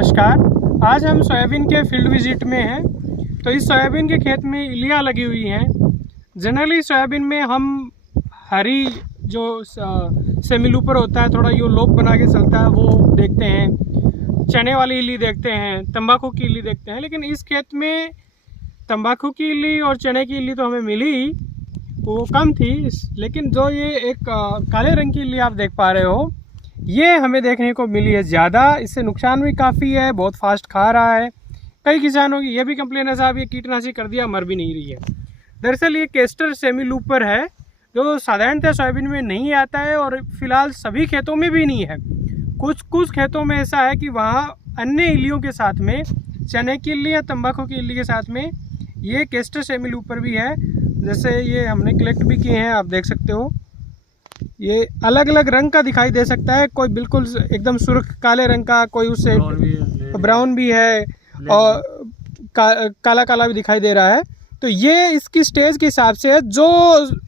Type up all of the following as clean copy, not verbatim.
नमस्कार। आज हम सोयाबीन के फील्ड विजिट में हैं। तो इस सोयाबीन के खेत में इल्लियाँ लगी हुई हैं। जनरली सोयाबीन में हम हरी जो सेमी लूपर होता है, थोड़ा यो लोब बना के चलता है, वो देखते हैं। चने वाली इल्ली देखते हैं, तंबाकू की इल्ली देखते हैं। लेकिन इस खेत में तंबाकू की इल्ली और चने की इल्ली तो हमें मिली ही, वो कम थी। लेकिन जो ये एक काले रंग की इल्ली आप देख पा रहे हो, ये हमें देखने को मिली है ज़्यादा। इससे नुकसान भी काफ़ी है, बहुत फास्ट खा रहा है। कई किसानों की ये भी कंप्लेन है, साहब ये कीटनाशी कर दिया, मर भी नहीं रही है। दरअसल ये केस्टर सेमी लूपर है, जो साधारणतः सोयाबीन में नहीं आता है और फिलहाल सभी खेतों में भी नहीं है। कुछ खेतों में ऐसा है कि वहाँ अन्य इल्लियों के साथ में, चने की इल्ली या तंबाकू की इल्ली के साथ में ये केस्टर सेमी लूपर भी है। जैसे ये हमने कलेक्ट भी किए हैं, आप देख सकते हो। ये अलग अलग रंग का दिखाई दे सकता है, कोई बिल्कुल एकदम सुर्ख काले रंग का, कोई उससे ब्राउन भी है और काला काला भी दिखाई दे रहा है। तो ये इसकी स्टेज के हिसाब से है। जो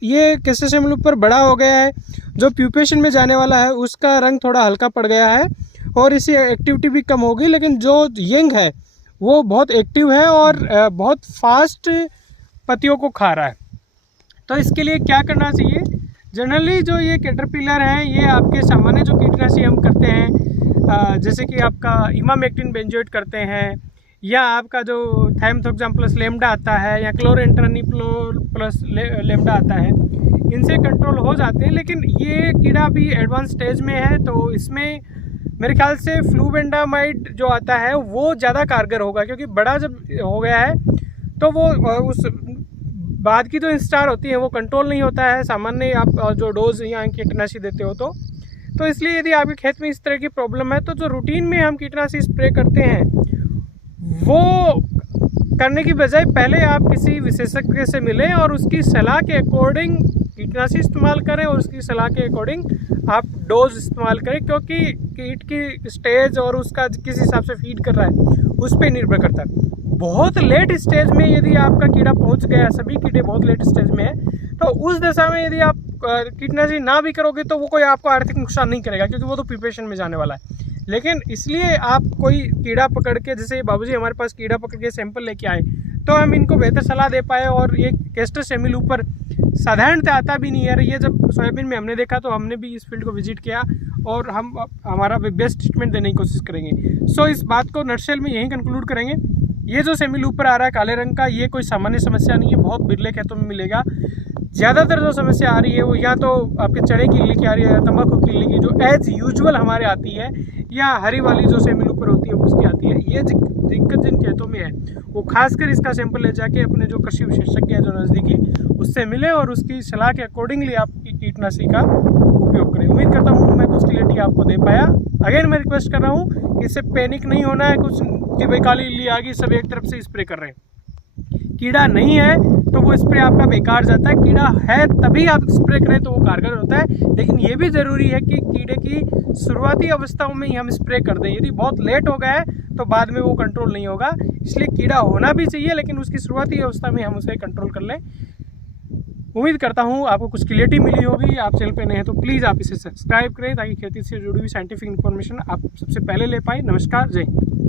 ये केस्टर सेमी लूपर बड़ा हो गया है, जो प्यूपेशन में जाने वाला है, उसका रंग थोड़ा हल्का पड़ गया है और इसकी एक्टिविटी भी कम होगी। लेकिन जो यंग है वो बहुत एक्टिव है और बहुत फास्ट पत्तियों को खा रहा है। तो इसके लिए क्या करना चाहिए? जनरली जो ये कैटरपिलर हैं, ये आपके सामान्य जो कीटनाशी हम करते हैं, जैसे कि आपका इमामेक्टिन बेंजोएट करते हैं, या आपका जो थाइमथोक्साम प्लस लेमडा आता है, या क्लोरेंट्रानिफ्लोर प्लस लेमडा आता है, इनसे कंट्रोल हो जाते हैं। लेकिन ये कीड़ा भी एडवांस स्टेज में है, तो इसमें मेरे ख्याल से फ्लूबेंडामाइड जो आता है वो ज़्यादा कारगर होगा, क्योंकि बड़ा जब हो गया है तो वो उस बाद की जो इंस्टार होती है वो कंट्रोल नहीं होता है सामान्य आप जो डोज या कीटनाशी देते हो। तो इसलिए यदि आपके खेत में इस तरह की प्रॉब्लम है, तो जो रूटीन में हम कीटनाशी स्प्रे करते हैं वो करने की बजाय पहले आप किसी विशेषज्ञ से मिलें और उसकी सलाह के अकॉर्डिंग कीटनाशी इस्तेमाल करें और उसकी सलाह के अकॉर्डिंग आप डोज इस्तेमाल करें, क्योंकि कीट की स्टेज और उसका किस हिसाब से फीड कर रहा है उस पर निर्भर करता है। बहुत लेट स्टेज में यदि आपका कीड़ा पहुंच गया, सभी कीड़े बहुत लेट स्टेज में है, तो उस दशा में यदि आप कीटनाशी ना भी करोगे तो वो कोई आपको आर्थिक नुकसान नहीं करेगा, क्योंकि वो तो प्रिपरेशन में जाने वाला है। लेकिन इसलिए आप कोई कीड़ा पकड़ के, जैसे बाबूजी हमारे पास कीड़ा पकड़ के सैंपल लेके आए, तो हम इनको बेहतर सलाह दे पाए। और ये केस्टर सेमी लूपर साधारणतः आता भी नहीं है। ये जब सोयाबीन में हमने देखा तो हमने भी इस फील्ड को विजिट किया और हम हमारा बेस्ट ट्रीटमेंट देने की कोशिश करेंगे। सो इस बात को नटशेल में यहीं कंक्लूड करेंगे। ये जो सेमी लूपर आ रहा है काले रंग का, ये कोई सामान्य समस्या नहीं है, बहुत बिरले खेतों में मिलेगा। ज़्यादातर जो समस्या आ रही है वो या तो आपके चने की इल्ली की आ रही है, या तंबाकू की इल्ली की जो एज यूजुअल हमारे आती है, या हरी वाली जो सेमी लूपर होती है उसकी आती है। ये दिक्कत जिन खेतों में है वो खासकर इसका सैंपल ले जाके अपने जो कृषि विशेषज्ञ है जो नज़दीकी, उससे मिले और उसकी सलाह के अकॉर्डिंगली आप कीटनाशी का उपयोग करें। उम्मीद करता हूँ मैं कुछ क्लियरिटी आपको दे पाया। अगेन मैं रिक्वेस्ट कर रहा हूँ कि इससे पैनिक नहीं होना है कुछ कि भाई काली इल्ली आ गई, सब एक तरफ से स्प्रे कर रहे हैं। कीड़ा नहीं है तो वो स्प्रे आपका बेकार जाता है, कीड़ा है तभी आप स्प्रे करें तो वो कारगर होता है। लेकिन ये भी ज़रूरी है कि कीड़े की शुरुआती अवस्थाओं में ही हम स्प्रे कर दें। यदि बहुत लेट हो गया है तो बाद में वो कंट्रोल नहीं होगा। इसलिए कीड़ा होना भी चाहिए, लेकिन उसकी शुरुआती अवस्था में हम उसे कंट्रोल कर लें। उम्मीद करता हूँ आपको कुछ क्लियरिटी मिली होगी। आप चैनल पे नए हैं तो प्लीज़ आप इसे सब्सक्राइब करें, ताकि खेती से जुड़ी हुई साइंटिफिक इन्फॉर्मेशन आप सबसे पहले ले पाएँ। नमस्कार, जय हिंद।